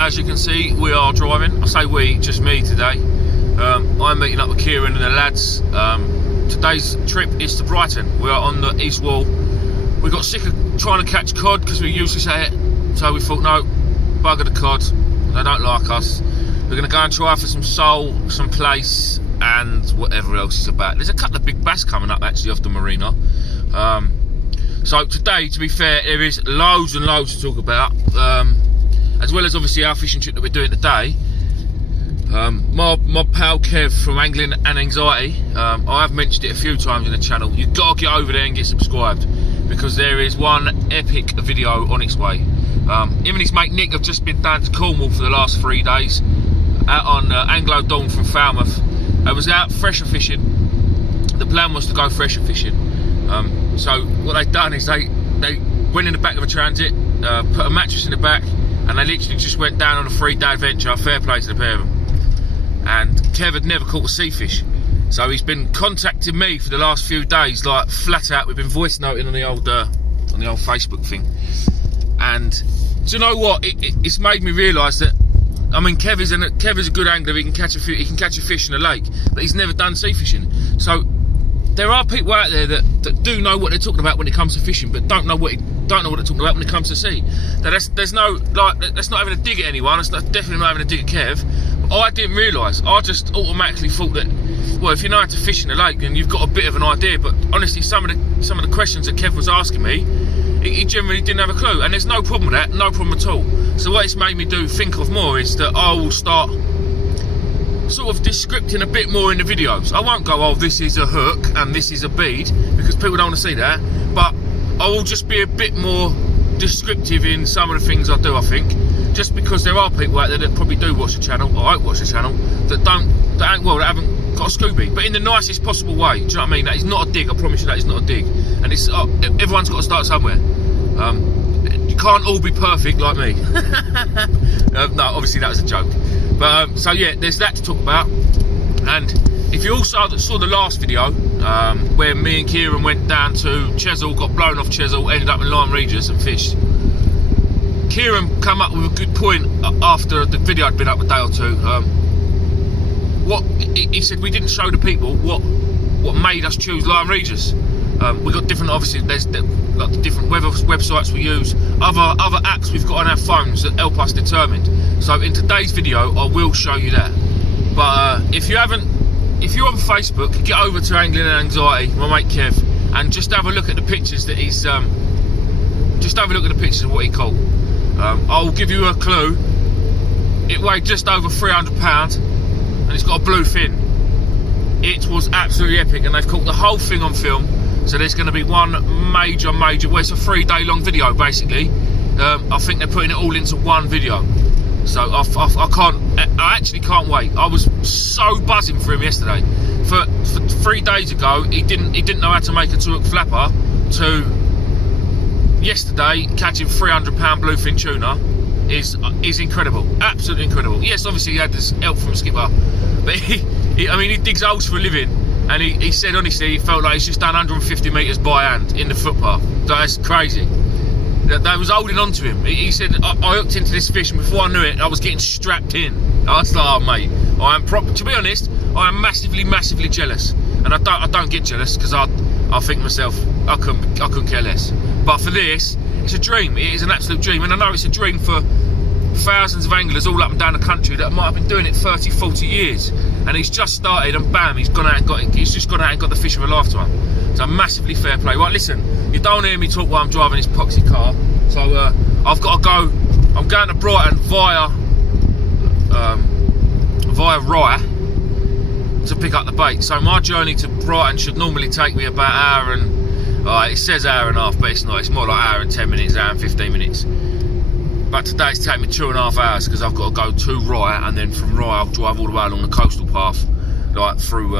as you can see, we are driving. I say we, just me today. I'm meeting up with Kieran and the lads. Today's trip is to Brighton. We are on the east wall. We got sick of trying to catch cod because we usually say it, so we thought, no, bugger the cod. They don't like us. We're going to go and try for some sole, some plaice, and whatever else is about. There's a couple of big bass coming up actually off the marina. So today, to be fair, there is loads and loads to talk about, as well as obviously our fishing trip that we're doing today. My pal Kev from Angling and Anxiety, I have mentioned it a few times in the channel. You've got to get over there and get subscribed, because there is one epic video on its way. Him and his mate Nick have just been down to Cornwall for the last 3 days, out on Anglo Dawn from Falmouth. I was out fresher fishing. The plan was to go fresher fishing. So what they've done is they went in the back of a transit, put a mattress in the back, and they literally just went down on a 3-day adventure. Fair play to the pair of them. And Kev had never caught a sea fish, so he's been contacting me for the last few days, like flat out. We've been voice noting on the old Facebook thing. And do you know what? It's made me realise that, I mean, Kev is a good angler. He can catch a fish in a lake, but he's never done sea fishing. So there are people out there that do know what they're talking about when it comes to fishing, but don't know what they're talking about when it comes to sea. Now that's not having a dig at anyone. It's definitely not having a dig at Kev. But I didn't realise. I just automatically thought that, well, if you know how to fish in a lake, then you've got a bit of an idea. But honestly, some of the questions that Kev was asking me, he generally didn't have a clue, and there's no problem with that, no problem at all. So what it's made me think of more is that I will start sort of descripting a bit more in the videos. I won't go, oh, this is a hook and this is a bead, because people don't want to see that, but I will just be a bit more descriptive in some of the things I do, I think, just because there are people out there that probably do watch the channel, or won't watch the channel, that haven't got a Scooby, but in the nicest possible way. Do you know what I mean? That is not a dig, I promise you that is not a dig. And it's everyone's got to start somewhere. You can't all be perfect like me. No, obviously that was a joke. But so yeah, there's that to talk about. And if you also saw the last video, where me and Kieran went down to Chesil, got blown off Chesil, ended up in Lyme Regis and fished. Kieran came up with a good point after the video had been up a day or two. He said we didn't show the people what made us choose Lyme Regis. We got different, obviously there's like the different weather websites we use, other apps we've got on our phones that help us determine. So in today's video I will show you that. But if you're on Facebook, get over to Angling and Anxiety, my mate Kev, and just have a look at the pictures that he's just have a look at the pictures of what he caught. I'll give you a clue. It weighed just over 300 pounds and it's got a blue fin. It was absolutely epic, and they've caught the whole thing on film. So there's going to be one major, well, it's a 3-day long video basically. I think they're putting it all into one video. So I actually can't wait. I was so buzzing for him yesterday. For 3 days ago, he didn't know how to make a 2-hook flapper, to yesterday catching 300-pound bluefin tuna is incredible, absolutely incredible. Yes, obviously he had this help from a skipper, but I mean he digs holes for a living. And he said honestly he felt like he's just done 150 metres by hand in the footpath. That's crazy. They was holding on to him. He said, I hooked into this fish, and before I knew it, I was getting strapped in. I was like, oh mate, to be honest, I am massively, massively jealous. And I don't get jealous, because I think to myself, I couldn't care less. But for this, it's a dream. It is an absolute dream. And I know it's a dream for thousands of anglers all up and down the country that might have been doing it 30, 40 years. And he's just started, and bam, he's just gone out and got the fish of a lifetime. So massively fair play. Right, listen, you don't hear me talk while I'm driving this poxy car. So I've got to go. I'm going to Brighton via Rye to pick up the bait. So my journey to Brighton should normally take me about an hour and, it says hour and a half, but it's not. It's more like hour and 10 minutes, hour and 15 minutes. But today it's taken me 2.5 hours, because I've got to go to Rye, and then from Rye I'll drive all the way along the coastal path, like through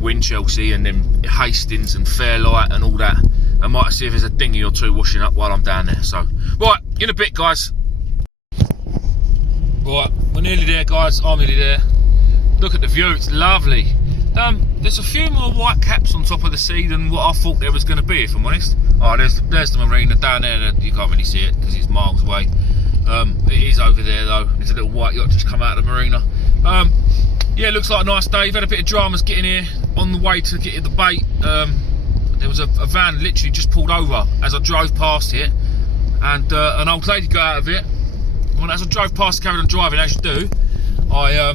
Winchelsea and then Hastings and Fairlight and all that. I might see if there's a dinghy or two washing up while I'm down there. So, right, in a bit, guys. Right, we're nearly there, guys. I'm nearly there. Look at the view, it's lovely. There's a few more white caps on top of the sea than what I thought there was going to be, if I'm honest. Oh, there's the marina down there. You can't really see it because it's miles away. It is over there though. There's a little white yacht just come out of the marina. Yeah, it looks like a nice day. We've had a bit of dramas getting here on the way to get the bait. There was a van literally just pulled over as I drove past it, and an old lady got out of it. Well, as I drove past, carried on driving as you do. I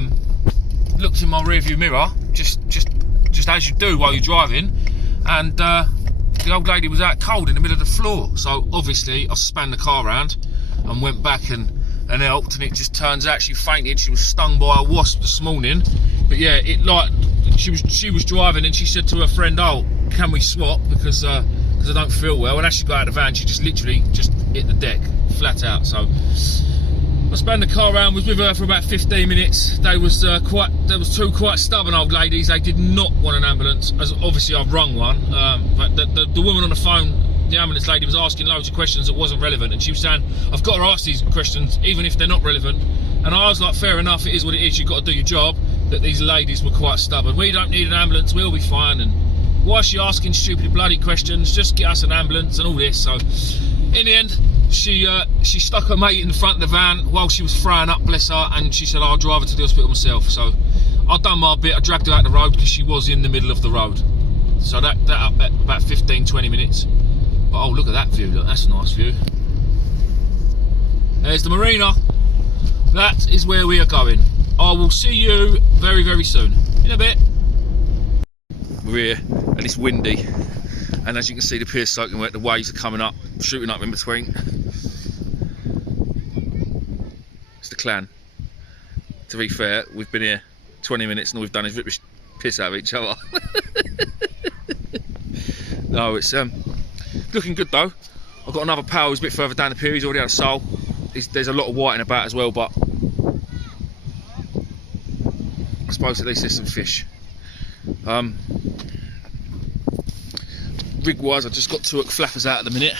looked in my rearview mirror, just as you do while you're driving, and the old lady was out cold in the middle of the floor. So obviously I span the car around and went back and helped, and it just turns out she fainted. She was stung by a wasp this morning. But yeah, she was driving, and she said to her friend, "Oh, can we swap, because I don't feel well." And as she got out of the van, she just literally just hit the deck flat out. So I spanned the car around, was with her for about 15 minutes. There was two quite stubborn old ladies. They did not want an ambulance, as obviously I've rung one. But the woman on the phone, the ambulance lady, was asking loads of questions that wasn't relevant, and she was saying, "I've got to ask these questions even if they're not relevant." And I was like, fair enough, it is what it is, you've got to do your job. That these ladies were quite stubborn. "We don't need an ambulance, we'll be fine." And why is she asking stupid bloody questions? Just get us an ambulance and all this. So in the end, she stuck her mate in the front of the van while she was throwing up, bless her, and she said, "I'll drive her to the hospital myself." So I've done my bit. I dragged her out the road because she was in the middle of the road. So that up at about 15-20 minutes. But oh, look at that view, look, that's a nice view. There's the marina. That is where we are going. I will see you very, very soon. In a bit. We're here and it's windy, and as you can see, the pier's soaking wet. The waves are coming up, shooting up in between. It's the clan. To be fair, we've been here 20 minutes and all we've done is rip the piss out of each other. No, it's looking good though. I've got another pal who's a bit further down the pier. He's already had a sole. There's a lot of whiting about as well, but I suppose at least there's some fish. Rig wise, I've just got 2 flappers out at the minute.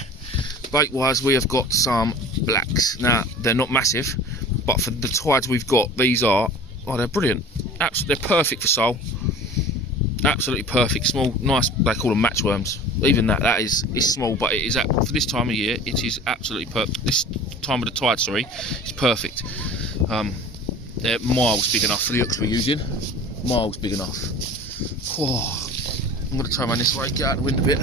Bait wise, we have got some blacks. Now they're not massive, but for the tides we've got, these are, oh, they're brilliant. Absolutely, they're perfect for sole. Absolutely perfect. Small, nice. They call them matchworms. Even that is small, but it is for this time of year. It is absolutely perfect. This time of the tide, sorry, it's perfect. They're miles big enough for the hooks we're using. Miles big enough. Oh, I'm going to turn around this way, get out the wind a bit.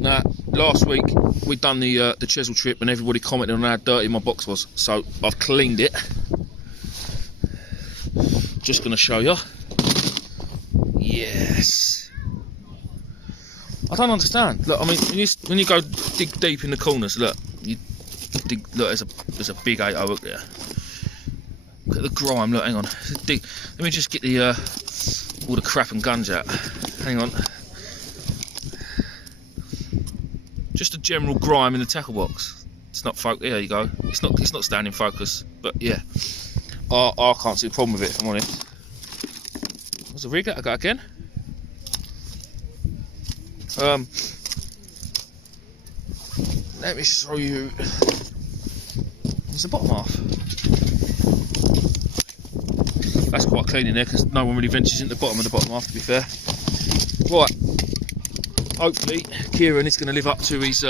Now, last week we'd done the Chesil trip, and everybody commented on how dirty my box was, so I've cleaned it. Just going to show you. Yes. I don't understand. Look, I mean, when you go dig deep in the corners, look, you dig. Look, there's a big 8-0 hook there. Look at the grime. Look, hang on. Let me just get the all the crap and guns out. Hang on. Just a general grime in the tackle box. It's not focus. There you go. It's not standing focus. But yeah, I can't see a problem with it, if I'm honest. What's the rig that I got again? Let me show you. There's the bottom half. That's quite clean in there because no one really ventures into the bottom of the bottom half, to be fair. Right. Hopefully, Kieran is going to live up to his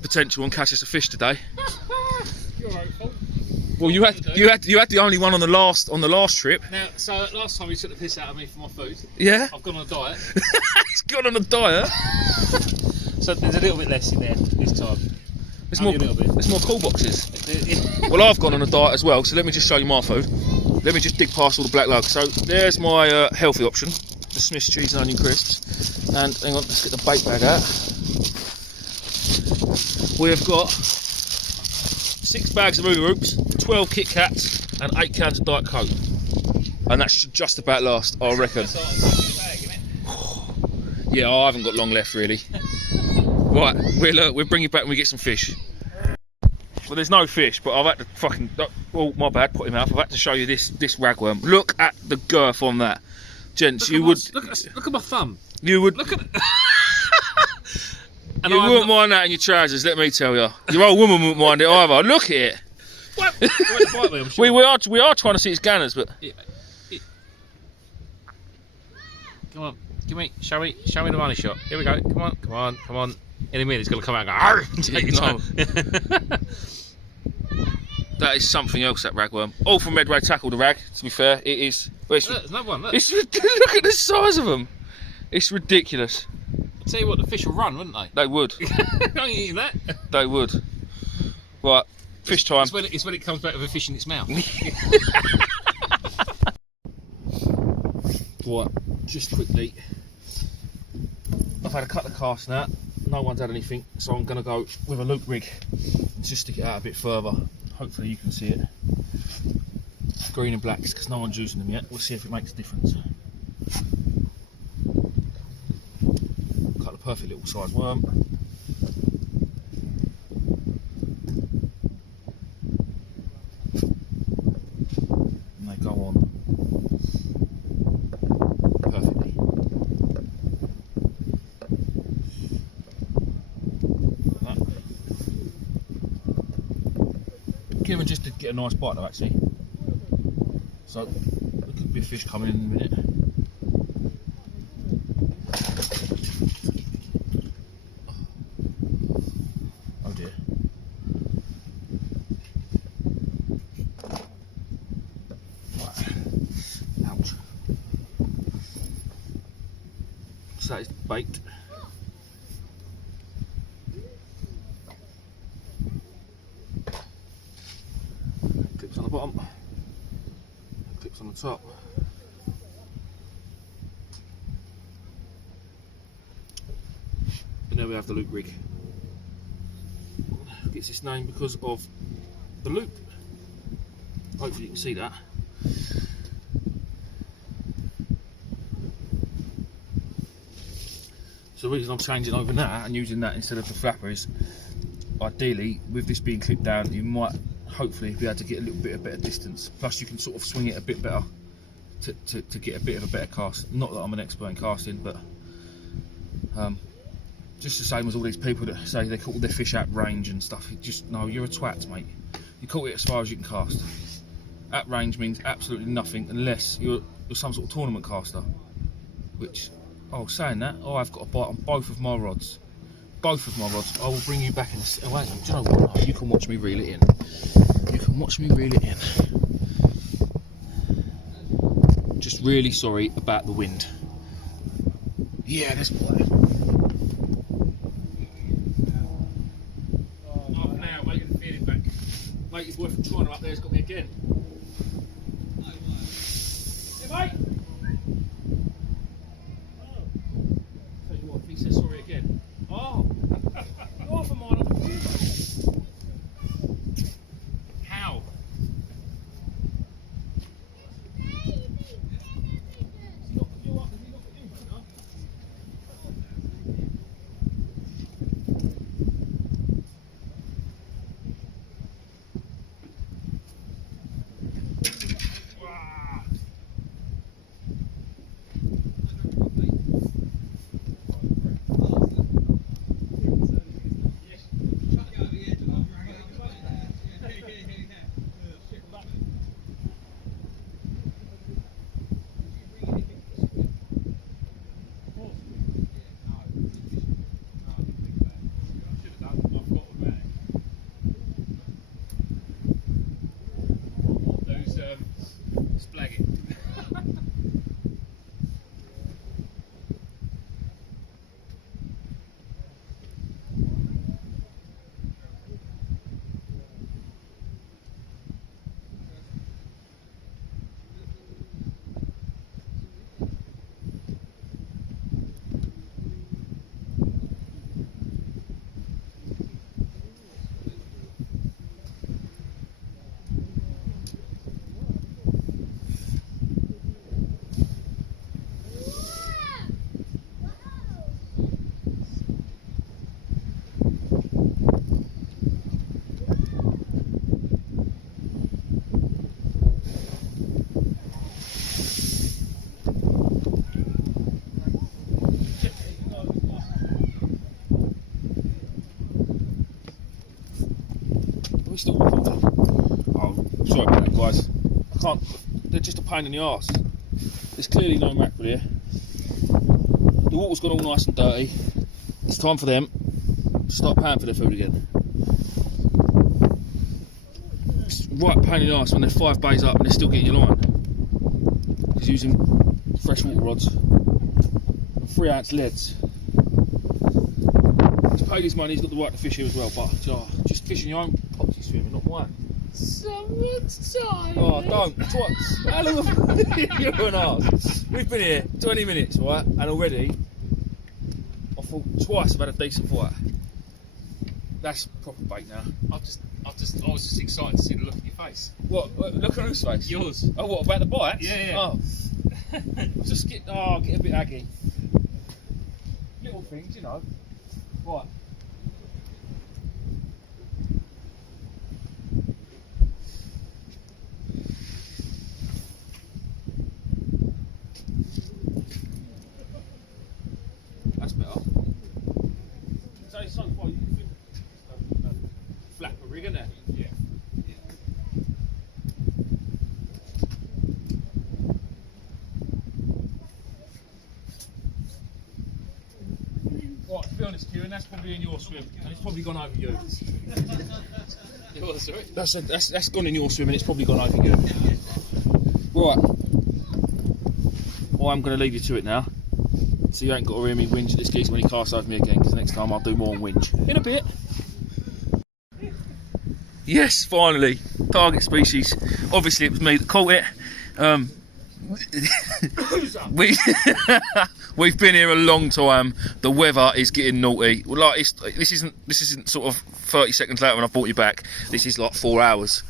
potential and catch us a fish today. You're hopeful. Well, you had the only one on the last trip. Now, so last time you took the piss out of me for my food. Yeah. I've gone on a diet. He's gone on a diet. So there's a little bit less in there this time. There's more cool boxes. Well, I've gone on a diet as well, so let me just show you my food. Let me just dig past all the black lug. So there's my healthy option, the Smith's cheese and onion crisps. And hang on, let's get the bait bag out. We have got 6 bags of hula hoops, 12 Kit Kats, and 8 cans of Diet Coke. And that should just about last, I reckon. Yeah, I haven't got long left really. Right, we'll bring you back when we get some fish. Well, there's no fish, but I've had to fucking, oh my bad, put him out. I've had to show you this ragworm. Look at the girth on that, gents. Look at my thumb. You would look at. And you wouldn't mind that in your trousers, let me tell you. Your old woman wouldn't mind it either. Look at it. What? Bite me, I'm sure. We are trying to see its ganners, but. Come on, show me the money shot. Here we go. Come on. In a minute, it's going to come out and go, "Arr!" and take your time. That is something else, that ragworm. All from Medway Tackle, the rag, to be fair. It is. Well, There's another one, look. Look at the size of them. It's ridiculous. I'll tell you what, the fish will run, wouldn't they? They would. Don't you eat that? They would. Right, fish time. It's when it comes back with a fish in its mouth. Right, just quickly. I've had a couple of casts now. No one's had anything, so I'm going to go with a loop rig. Just stick it out a bit further. Hopefully you can see it. Green and blacks, because no one's using them yet. We'll see if it makes a difference. Cut a perfect little size worm. And they go on perfectly. Like that. Kieran just did get a nice bite though, actually. So there could be a fish coming in a minute. Oh dear. Right. Ouch. So it's baked. Clips on the bottom. Clips on the top. And there we have the loop rig. Gets its name because of the loop. Hopefully you can see that. So the reason I'm changing over that and using that instead of the flapper is, ideally, with this being clipped down, you might hopefully be able to get a little bit of better distance. Plus you can sort of swing it a bit better to get a bit of a better cast. Not that I'm an expert in casting, but just the same as all these people that say they caught their fish at range and stuff. Just, no, you're a twat, mate. You caught it as far as you can cast. At range means absolutely nothing unless you're some sort of tournament caster. Which, oh, saying that, I've got a bite on both of my rods. Both of my rods. I will bring you back in a second. Wait, do you know what? No, you can watch me reel it in. You can watch me reel it in. Just really sorry about the wind. Yeah, there's one. Half an hour waiting for feeding back. Mate, his wife from China up there's got me again. Hey, mate! Tell you what, if he says sorry again. Oh! You're off a mile off the view, mate. How? Oh, sorry about that, guys. I can't. They're just a pain in the arse. There's clearly no mackerel here. The water's gone all nice and dirty. It's time for them. start paying for their food again. It's right pain in the arse when they're 5 bays up and they're still getting your line. He's using freshwater rods and 3-ounce leads. He's paid his money, he's got the right to fish here as well, but just fishing your own pots he's swimming, not mine. Someone's tired. Oh, don't. Twice. How long you're an arse. We've been here 20 minutes, right? And already, I thought twice I've had a decent fight. That's proper bait now. I was just excited to see the look on your face. What? Look on whose face? Yours. Oh, what, about the bites? Yeah. Oh. Just get a bit aggy. Little things, you know. Right. That's better. So far you can flap a rig, isn't it? Yeah. Right, to be honest, Kieran, that's probably in your swim, and it's probably gone over you. Yours, sorry. That's gone in your swim, and it's probably gone over you. Right. Well, I'm going to leave you to it now, so you ain't got to hear me whinge at this geese when he casts over me again, because next time I'll do more and whinge. In a bit. Yes, finally. Target species. Obviously, it was me that caught it. We've been here a long time. The weather is getting naughty. Like this isn't sort of 30 seconds later when I brought you back. This is like 4 hours.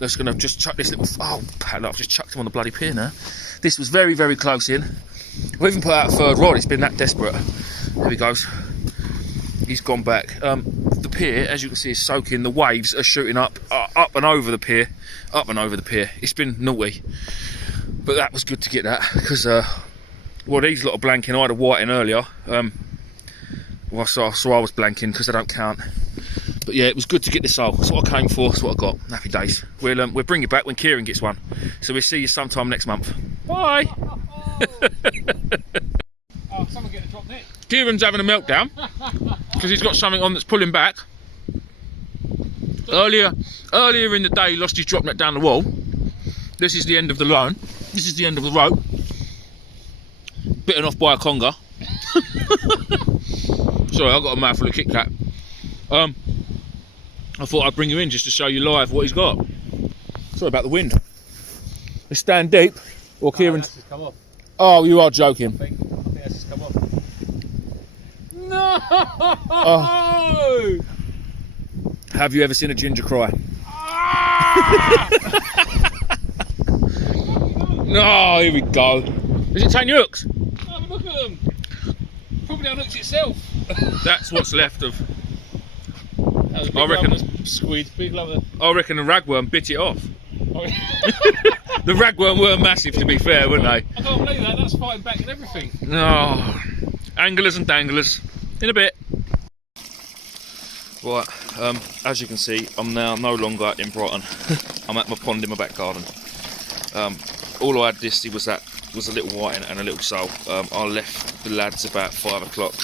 Just gonna just chuck this little. Oh, I've just chucked him on the bloody pier now. This was very, very close in. We even put out a third rod. It's been that desperate. There he goes. He's gone back. The pier, as you can see, is soaking. The waves are shooting up and over the pier, It's been naughty. But that was good to get that, because these lot are blanking. I had a white in earlier, so I was blanking because I don't count. But yeah, it was good to get this sole. That's what I came for. That's what I got. Happy days. We'll bring it back when Kieran gets one. So we'll see you sometime next month. Bye. Oh, someone get a drop net. Kieran's having a meltdown because he's got something on that's pulling back. Earlier in the day, he lost his drop net down the wall. This is the end of the line. This is the end of the rope. Bitten off by a conger. Sorry, I've got a mouthful of Kit Kat. I thought I'd bring you in just to show you live what he's got. Sorry about the wind. Let's stand deep. Or Kieran's. That's just come off. Oh, you are joking. I think that's just come off. No! Oh. Have you ever seen a ginger cry? No, here we go. Is it 10 hooks? Oh, but look at them. Probably unhooked itself. That's what's left of. I reckon squid. Big lover. I reckon the ragworm bit it off. Oh, yeah. The ragworm were massive, to be fair, weren't they? I can't believe that. That's fighting back and everything. No. Anglers and danglers. In a bit. Right, as you can see, I'm now no longer in Brighton. I'm at my pond in my back garden. All I had this was a little whiting and a little sole. I left the lads about 5 o'clock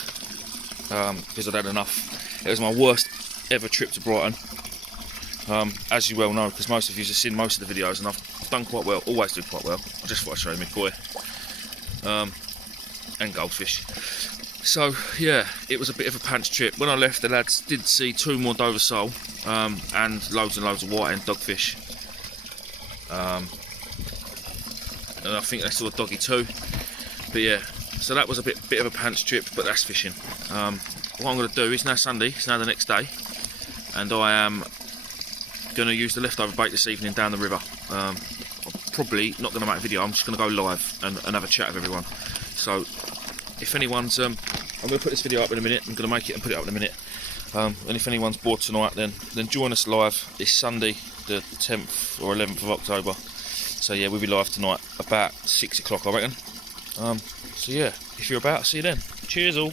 because I'd had enough. It was my worst ever trip to Brighton, as you well know, because most of you have seen most of the videos, and I've done quite well, always do quite well. I just thought I'd show you my koi and goldfish. So yeah, it was a bit of a pants trip. When I left, the lads did see 2 more Dover sole and loads of white and dogfish. And I think they saw a doggy too. But yeah, so that was a bit of a pants trip, but that's fishing. What I'm going to do is, now Sunday, it's now the next day, and I am going to use the leftover bait this evening down the river. I'm probably not going to make a video. I'm just going to go live and have a chat with everyone. So if anyone's I'm going to put this video up in a minute. I'm going to make it and put it up in a minute. And if anyone's bored tonight, then join us live this Sunday, the 10th or 11th of October. So yeah, we'll be live tonight about 6 o'clock, I reckon. So yeah, if you're about, see you then. Cheers all.